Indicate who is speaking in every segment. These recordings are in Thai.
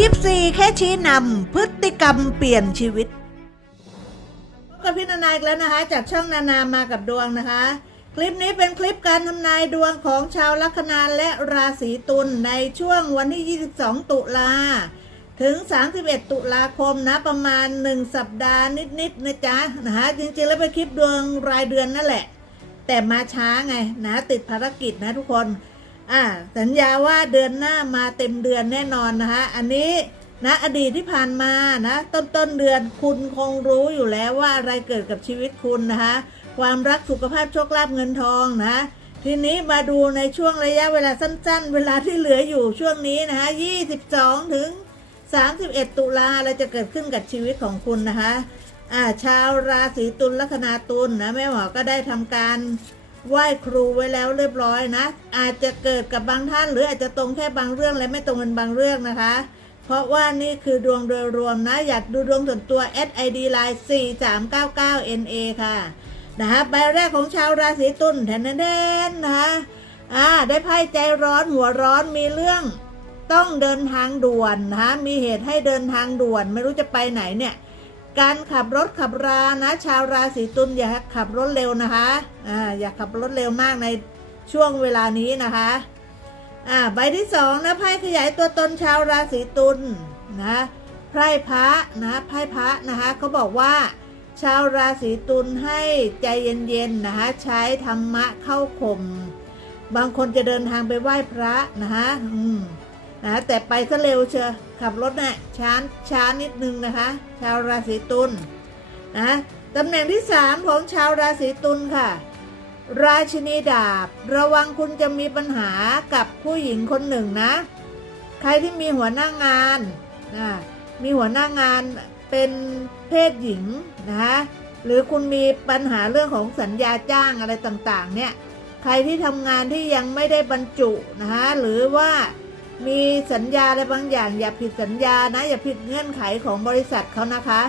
Speaker 1: ยิปซีแค่ชี้นำพฤติกรรมเปลี่ยนชีวิตพบกับพี่นานาอีกแล้วนะคะ จากช่องนานามากับดวงนะคะ คลิปนี้เป็นคลิปการทำนายดวงของชาวลัคนาและราศีตุลในช่วงวันที่ 22 ตุลาถึง 31 ตุลาคมนะ ประมาณ 1 สัปดาห์นิดๆนะจ๊ะนะคะจริงๆ แล้วเป็นคลิปดวงรายเดือนนั่นแหละ แต่มาช้าไงนะติดภารกิจนะทุกคน อ่าสัญญาว่าเดือนหน้ามาเต็มเดือนแน่นอนนะคะ อันนี้นะอดีตที่ผ่านมานะต้นต้นเดือนคุณคงรู้อยู่แล้วว่าอะไรเกิดกับชีวิตคุณนะคะความรักสุขภาพโชคลาภเงินทองนะทีนี้มาดูในช่วงระยะเวลาสั้น ๆ เวลาที่เหลืออยู่ช่วงนี้นะคะ22 ถึง 31 ตุลาอะไรจะเกิดขึ้นกับชีวิตของคุณนะคะอ่าชาวราศีตุลลัคนาตุลนะแม่หมอก็ได้ทำการ ไหว้ครูไว้แล้วเรียบร้อยนะ อาจจะเกิดกับบางท่าน หรืออาจจะตรงแค่บางเรื่องและไม่ตรงกันบางเรื่องนะคะ เพราะว่านี่คือดวงโดยรวมนะ อยากดูดวงส่วนตัว SID line 4399 NA ค่ะนะคะใบแรกของชาวราศีตุลแทนแนนนะคะอ่าได้ไพ่ใจร้อนหัวร้อนมีเรื่องต้องเดินทางด่วนนะคะมีเหตุให้เดินทางด่วน ไม่รู้จะไปไหนเนี่ย การขับรถขับรานะ ชาวราศีตุลอย่าขับรถเร็วนะคะอ่าอย่าขับรถเร็วมากในช่วงเวลานี้นะคะอ่าใบที่สองนะไพ่ขยายตัวตนชาวราศีตุลนะไพ่พระนะไพ่พระนะคะเขาบอกว่า ชาวราศีตุลให้ใจเย็นๆนะคะใช้ธรรมะเข้าข่มบางคนจะเดินทางไปไหว้พระนะคะอืม นะแต่ไปซะเร็วเชียขับรถนะ่ะช้าช้านิดนึงนะคะ ชาวราศีตุลนะตำแหน่งที่สามของชาวราศีตุลค่ะ ราชินีดาบ ระวังคุณจะมีปัญหากับผู้หญิงคนหนึ่งนะ ใครที่มีหัวหน้างานนะมีหัวหน้างานเป็นเพศหญิงนะคะหรือคุณมีปัญหาเรื่องของสัญญาจ้างอะไรต่างๆเนี่ยใครที่ทำงานที่ยังไม่ได้บรรจุนะคะหรือว่า มีสัญญาอะไรบางอย่าง อย่าผิดสัญญานะอย่าผิดเงื่อนไขของบริษัทเขานะคะ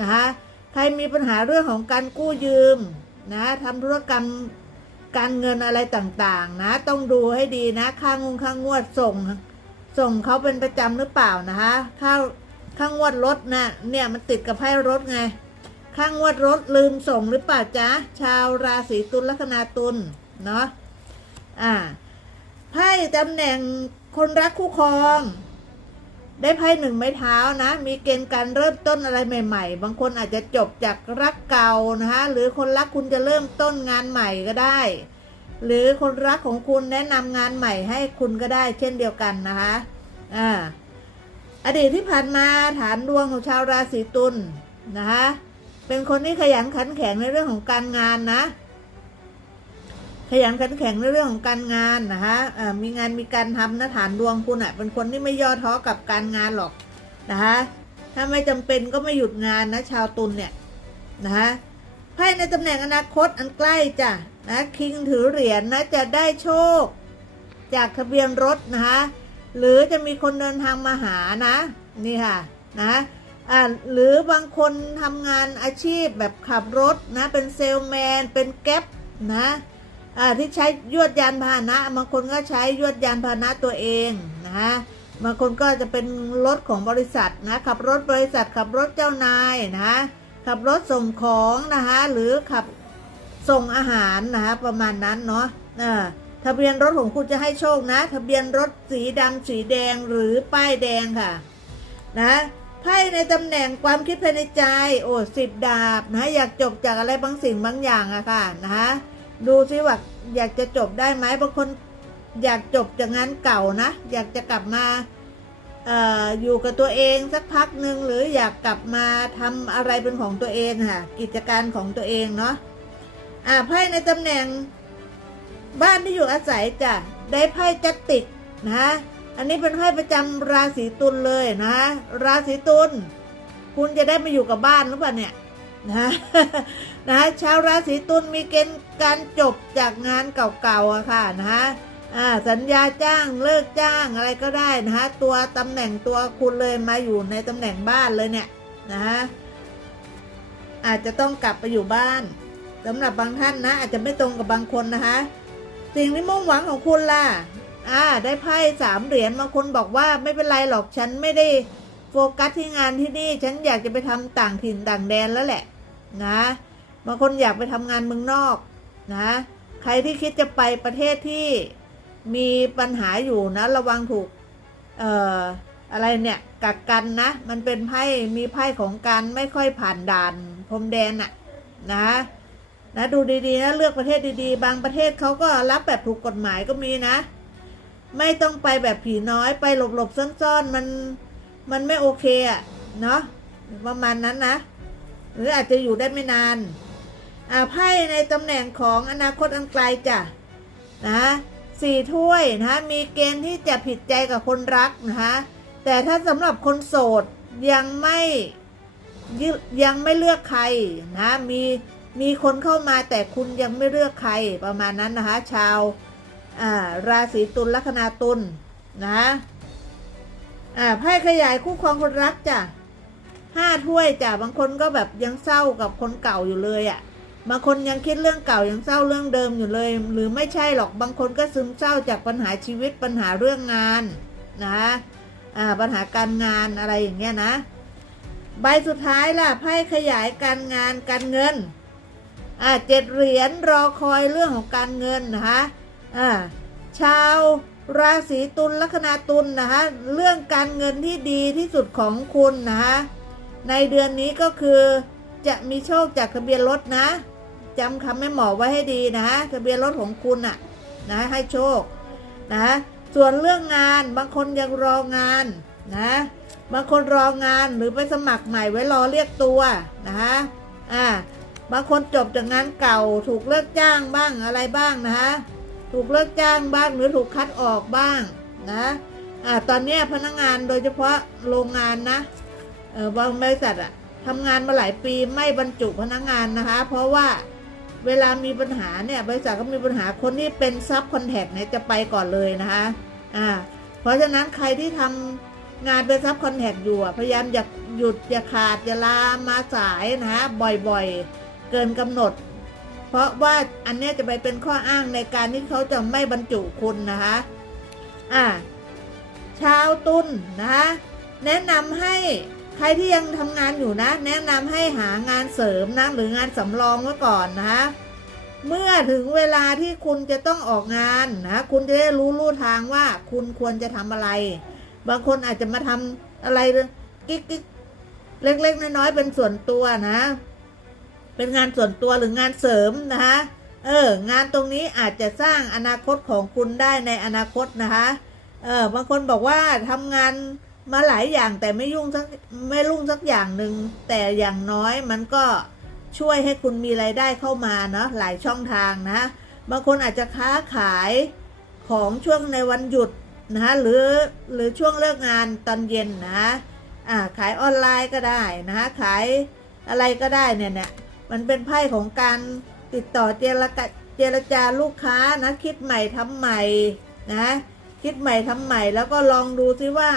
Speaker 1: นะคะใครมีปัญหาเรื่องของการกู้ยืมนะทำธุรกรรมการเงินอะไรต่างๆ นะ ต้องดูให้ดีนะ ค่างงค่างวดส่ง ส่งเขาเป็นประจำหรือเปล่านะคะค่าค่างวดรถนะเนี่ยมันติดกับไพ่รถไงค่างวดรถลืมส่งหรือเปล่าจ๊ะชาวราศีตุลลัคนาตุลเนาะอ่าไพ่ตำแหน่ง คนรักคู่ครอง ได้ไพ่หนึ่งไม้เท้านะ มีเกณฑ์การเริ่มต้นอะไรใหม่ ๆ บางคนอาจจะจบจากรักเก่านะคะหรือคนรักคุณจะเริ่มต้นงานใหม่ก็ได้ หรือคนรักของคุณแนะนำงานใหม่ให้คุณก็ได้ เช่นเดียวกันนะคะอ่าอดีตที่ผ่านมาฐานดวงของชาวราศีตุลนะคะเป็นคนที่ขยันขันแข็งในเรื่องของการงานนะ ยันขันแข็งในเรื่องของการงานนะคะมีงานมีการทำนะฐานดวงคุณอะ่ะเป็นคนที่ไม่ย่อท้อกับการงานหรอกนะคะถ้าไม่จำเป็นก็ไม่หยุดงานนะชาวตุลเนี่ยนะคะไพ่ในตำแหน่งอนาคตอันใกล้จ้ะนะคิงถือเหรียญนะจะได้โชค จากทะเบียนรถนะคะหรือจะมีคนเดินทางมาหานะนี่ค่ะนะอ่าหรือบางคนทำงานอาชีพแบบขับรถนะเป็นเซลแมนเป็นแก๊ปนะ ที่ใช้ยวดยานพาหนะบางคนก็ใช้ยวดยานพาหนะตัวเองนะบางคนก็จะเป็นรถของบริษัทนะขับรถบริษัทขับรถเจ้านายนะขับรถส่งของนะคะหรือขับส่งอาหารนะคะประมาณนั้นเนาะทะเบียนรถของคุณจะให้โชคนะ ทะเบียนรถสีดำสีแดงหรือป้ายแดงค่ะนะไพ่ในตำแหน่งความคิดภายในใจ โอ้สิบดาบนะอยากจบจากอะไรบางสิ่งบางอย่างอะค่ะนะคะ ดูซิว่าอยากจะจบได้ไหมบางคนอยากจบจากงานเก่านะ อยากจะกลับมาเอ่ออยู่กับตัวเองสักพักหนึ่งหรืออยากกลับมาทำอะไรเป็นของตัวเองค่ะ กิจการของตัวเองเนาะอ่าไพ่ในตำแหน่ง บ้านที่อยู่อาศัยจ้ะได้ไพ่จัตติกนะอันนี้เป็นไพ่ประจำราศีตุลเลยนะราศีตุลคุณจะได้มาอยู่กับบ้านหรือเปล่าเนี่ย นะนะชาวราศีตุลมีเกณฑ์การจบจากงานเก่าๆอะค่ะนะฮะอ่าสัญญาจ้างเลิกจ้างอะไรก็ได้นะฮะตัวตำแหน่งตัวคุณเลยมาอยู่ในตำแหน่งบ้านเลยเนี่ยนะฮะอาจจะต้องกลับไปอยู่บ้านสำหรับบางท่านนะ อาจจะไม่ตรงกับบางคนนะคะ สิ่งที่มุ่งหวังของคุณล่ะอ่าได้ไพ่สามเหรียญบางคนบอกว่าไม่เป็นไรหรอกฉันไม่ได้โฟกัสที่งานที่นี่ ฉันอยากจะไปทำต่างถิ่นต่างแดนแล้วแหละ นะบางคนอยากไปทำงานเมืองนอกนะใครที่คิดจะไปประเทศที่มีปัญหาอยู่นะ ระวังถูกเอ่ออะไรเนี่ยกักกันนะ มันเป็นไพ่มีไพ่ของการไม่ค่อยผ่านด่านพรมแดนอะนะนะดูดีๆนะเลือกประเทศดีๆ บางประเทศเขาก็รับแบบถูกกฎหมายก็มีนะ ไม่ต้องไปแบบผีน้อยไปหลบๆซ่อนๆมันมันไม่โอเคอะเนาะประมาณนั้นนะ หรืออาจจะอยู่ได้ไม่นานอาไพ่ในตำแหน่งของอนาคตอันไกลจ้ะนะสี่ถ้วยนะคะมีเกณฑ์ที่จะผิดใจกับคนรักนะคะแต่ถ้าสำหรับคนโสดยังไม่ยังไม่เลือกใครนะมีมีคนเข้ามาแต่คุณยังไม่เลือกใครประมาณนั้นนะคะชาวาราศีตุลลัคนาตุลนะอ่าไพ่ขยายคู่ครองคนรักจ้ะ ห้าถ้วยจ้ะบางคนก็แบบยังเศร้ากับคนเก่าอยู่เลยอะ่ะบางคนยังคิดเรื่องเก่ายังเศร้าเรื่องเดิมอยู่เลย หรือไม่ใช่หรอกบางคนก็ซึมเศร้าจากปัญหาชีวิตปัญหาเรื่องงานนะอ่าปัญหาการงานอะไรอย่างเงี้ยนะ ใบสุดท้ายล่ะไพ่ขยายการงานการเงินอ่าเจ็ดเหรียญรอคอยเรื่องของการเงินนะคะอ่าชาวราศีตุลลัคนาตุลนะคะเรื่องการเงินที่ดีที่สุดของคุณนะคะ ในเดือนนี้ก็คือจะมีโชคจากทะเบียนรถนะจำคำแม่หมอไว้ให้ดีนะทะเบียนรถของคุณอะนะให้โชคนะส่วนเรื่องงานบางคนยังรองานนะบางคนรองานหรือไปสมัครใหม่ไว้รอเรียกตัวนะคะอ่าบางคนจบจากงานเก่าถูกเลิกจ้างบ้างอะไรบ้างนะคะถูกเลิกจ้างบ้างหรือถูกคัดออกบ้างนะอ่าตอนนี้พนักงานโดยเฉพาะโรงงานนะ บางบริษัทอะทำงานมาหลายปีไม่บรรจุพนักงานนะคะ เพราะว่าเวลามีปัญหาเนี่ยบริษัทก็มีปัญหาคนที่เป็นซับคอนแทคเนี่ยจะไปก่อนเลยนะคะอ่าเพราะฉะนั้นใครที่ทำงานเป็นซับคอนแทคอยู่พยายามอย่าหยุดอย่าขาดอย่าลามาสายนะคะบ่อยๆ เกินกำหนด เพราะว่าอันนี้จะไปเป็นข้ออ้างในการที่เขาจะไม่บรรจุคุณนะคะอ่าชาวตุลนะคะแนะนำให้ ใครที่ยังทำงานอยู่นะ แนะนำให้หางานเสริมนะหรืองานสำรองไว้ก่อนนะคะเมื่อถึงเวลาที่คุณจะต้องออกงานนะคุณจะได้รู้ลู่ทางว่าคุณควรจะทำอะไร บางคนอาจจะมาทำอะไรกิ๊กกิ๊กเล็ก ๆ น้อยๆเป็นส่วนตัวนะ เป็นงานส่วนตัวหรืองานเสริมนะคะเอองานตรงนี้อาจจะสร้างอนาคตของคุณได้ในอนาคตนะคะเออบางคนบอกว่าทำงาน มาหลายอย่างแต่ไม่ยุ่งสักไม่รุ่งสักอย่างหนึ่งแต่อย่างน้อยมันก็ช่วยให้คุณมีไรายได้เข้ามาเนาะหลายช่องทางนะบางคนอาจจะค้าขายของช่วงในวันหยุดนะหรือหรือช่วงเลิกงานตอนเย็นนะอ่าขายออนไลน์ก็ได้นะขายอะไรก็ได้เนี่ยเนี่ยมันเป็นไพ่ของการติดต่อเจรจาเจรจาลูกค้านะคิดใหม่ทำใหม่นะคิดใหม่ทำใหม่แล้วก็ลองดูซิว่า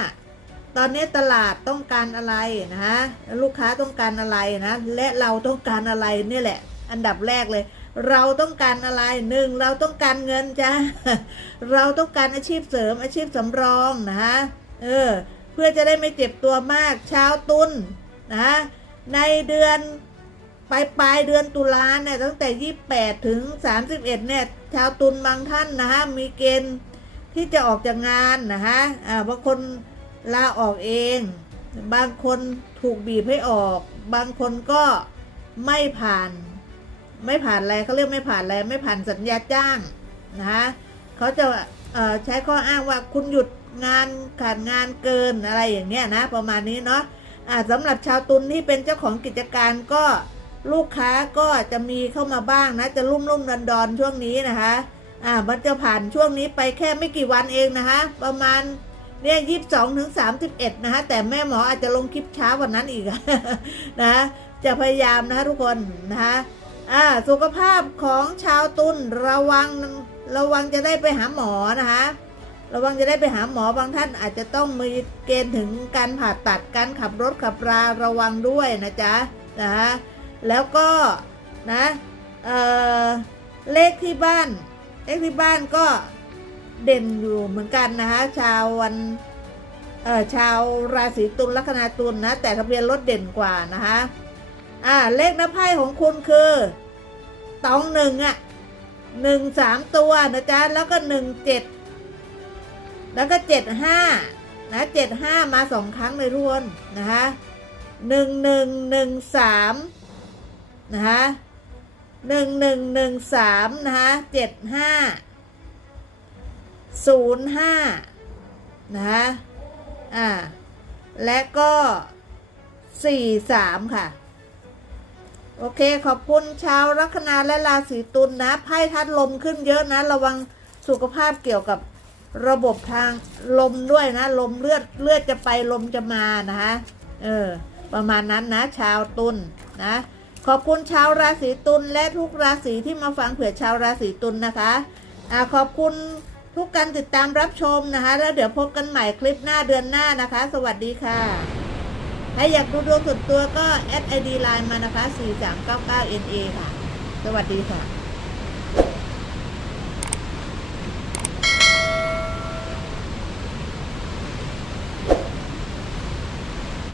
Speaker 1: ตอนนี้ตลาดต้องการอะไรนะฮะลูกค้าต้องการอะไรนะ และเราต้องการอะไรนี่แหละ อันดับแรกเลย เราต้องการอะไรหนึ่งเราต้องการเงินจ้าเราต้องการอาชีพเสริมอาชีพสำรองนะฮะเออเพื่อจะได้ไม่เจ็บตัวมากชาวตุลนะะในเดือนปลายปลายเดือนตุลาเนี่ยตั้งแต่ 28 ถึง 31 เนี่ย ชาวตุลบางท่านนะฮะมีเกณฑ์ที่จะออกจากงานนะฮะอ่าบางคน ลาออกเอง บางคนถูกบีบให้ออก บางคนก็ไม่ผ่าน ไม่ผ่านอะไรเขาเรียกไม่ผ่านอะไรไม่ผ่านสัญญาจ้างนะคะเขาจะใช้ข้ออ้างว่าคุณหยุดงานขาดงานเกินอะไรอย่างเงี้ยนะ ประมาณนี้เนาะอ่าสำหรับชาวตุลที่เป็นเจ้าของกิจการก็ลูกค้าก็จะมีเข้ามาบ้างนะ จะรุ่มรุ่มดอนดอนช่วงนี้นะคะ อ่า มันจะผ่านช่วงนี้ไปแค่ไม่กี่วันเองนะคะ ประมาณ เนี่ยยี่สิบสองถึงสามสิบเอ็ดนะคะแต่แม่หมออาจจะลงคลิปช้ากว่านั้นอีกนะจะพยายามนะคะทุกคนนะคะอ่าสุขภาพของชาวตุลระวังระวังจะได้ไปหาหมอนะคะระวังจะได้ไปหาหมอบางท่านอาจจะต้องมีเกณฑ์ถึงการผ่าตัดการขับรถขับราระวังด้วยนะจ๊ะนะคะแล้วก็นะเออเลขที่บ้าน เลขที่บ้านก็ เด่นอยู่เหมือนกันนะคะชาววันเอ่อชาวราศีตุลลัคนาตุลนะแต่ทะเบียนรถเด่นกว่านะคะอ่าเลขหน้าไพ่ของคุณคือตองหนึ่งอะหนึ่งสามตัวนะจ๊ะแล้วก็หนึ่งเจ็ดแล้วก็เจ็ดห้านะเจ็ดห้ามาสองครั้งเลยทุกคนนะคะหนึ่งหนึ่งหนึ่งสามนะคะหนึ่งหนึ่งหนึ่งสามนะคะเจ็ดห้า ศูนย์ห้านะคะอ่า และก็สี่สามค่ะ โอเคขอบคุณชาวลัคนาและราศีตุลนะไพ่ทัดลมขึ้นเยอะนะ ระวังสุขภาพเกี่ยวกับระบบทางลมด้วยนะ ลมเลือดเลือดจะไปลมจะมานะคะเออประมาณนั้นนะ ชาวตุลนะขอบคุณชาวราศีตุลและทุกราศีที่มาฟังเผื่อชาวราศีตุลนะคะอ่าขอบคุณ ทุกการติดตามรับชมนะคะ แล้วเดี๋ยวพบกันใหม่คลิปหน้าเดือนหน้านะคะ สวัสดีค่ะถ้าอยากดูดวงส่วนตัวก็แอดไอดีไลน์มานะคะ 4399NA ค่ะ สวัสดีค่ะ